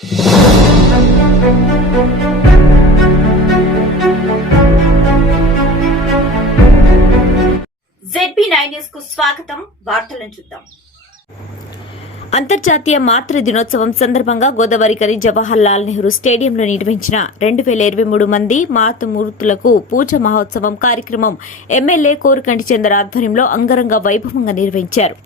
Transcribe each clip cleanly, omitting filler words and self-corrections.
ZB9 news కు స్వాగతం. వార్తలను చూద్దాం. అంతర్జాతీయ మాతృ దినోత్సవం సందర్భంగా గోదావరికని జవహర్ లాల్ నెహ్రూ స్టేడియంలో నిర్వహించిన 2023 మంది మాతృమూర్తులకు పూజ మహోత్సవం కార్యక్రమం ఎమ్మెల్యే కోరుకంటి చంద్ర ఆధ్వర్యంలో అంగరంగ వైభవంగా నిర్వహించారు.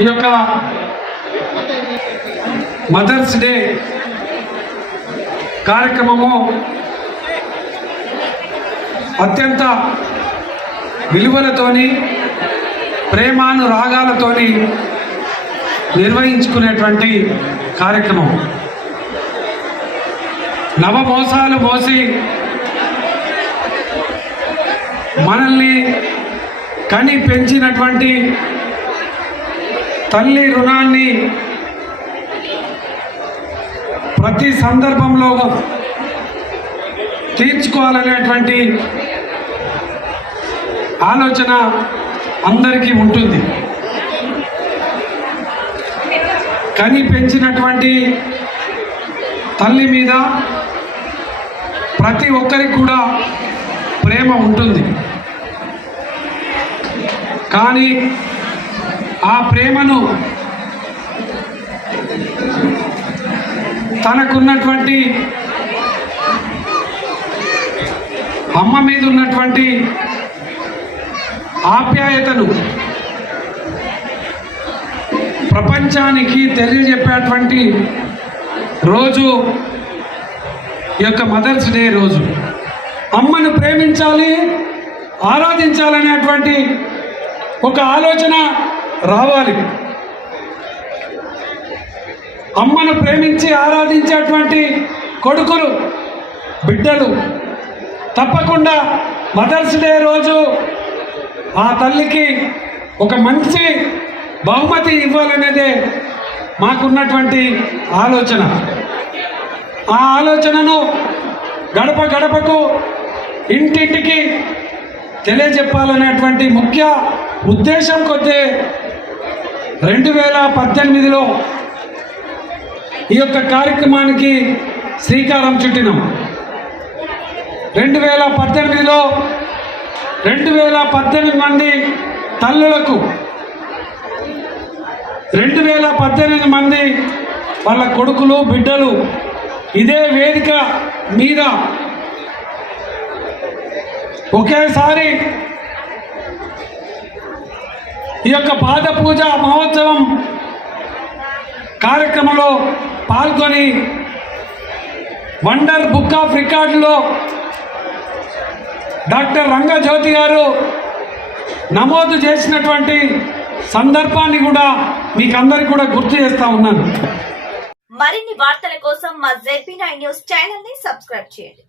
ఈ యొక్క మదర్స్ డే కార్యక్రమము అత్యంత విలువలతోని ప్రేమానురాగాలతోని నిర్వహించుకునేటువంటి కార్యక్రమం. నవమోసాలు మోసి మనల్ని కని పెంచినటువంటి తల్లి రుణాన్ని ప్రతి సందర్భంలో తీర్చుకోవాలనేటువంటి ఆలోచన అందరికీ ఉంటుంది. కని పెంచినటువంటి తల్లి మీద ప్రతి ఒక్కరికి కూడా ప్రేమ ఉంటుంది. కానీ ఆ ప్రేమను తనకున్నటువంటి అమ్మ మీద ఉన్నటువంటి ఆప్యాయతను ప్రపంచానికి తెలియజెప్పేటువంటి రోజు ఈ యొక్క మదర్స్ డే రోజు. అమ్మను ప్రేమించాలి, ఆరాధించాలనేటువంటి ఒక ఆలోచన రావాలి. అమ్మను ప్రేమించి ఆరాధించేటువంటి కొడుకులు, బిడ్డలు తప్పకుండా మదర్స్ డే రోజు ఆ తల్లికి ఒక మంచి బహుమతి ఇవ్వాలనేదే మాకున్నటువంటి ఆలోచన. ఆ ఆలోచనను గడప గడపకు, ఇంటింటికి తెలియజెప్పాలనేటువంటి ముఖ్య ఉద్దేశం కొద్దే 2018లో ఈ యొక్క కార్యక్రమానికి శ్రీకారం చుట్టినాం. 2018లో 2018 మంది తల్లులకు 2018 మంది వాళ్ళ కొడుకులు, బిడ్డలు ఇదే వేదిక మీద ఒకేసారి ఈ యొక్క పాద పూజ మహోత్సవం కార్యక్రమంలో పాల్గొని వండర్ బుక్ ఆఫ్ రికార్డులో డాక్టర్ రంగజ్యోతి గారు నమోదు చేసినటువంటి సందర్భాన్ని కూడా మీకు అందరికీ కూడా గుర్తు చేస్తా ఉన్నాను. మరిన్ని వార్తల కోసం మా ZB9 న్యూస్ ఛానల్ ని సబ్స్క్రైబ్ చేయండి.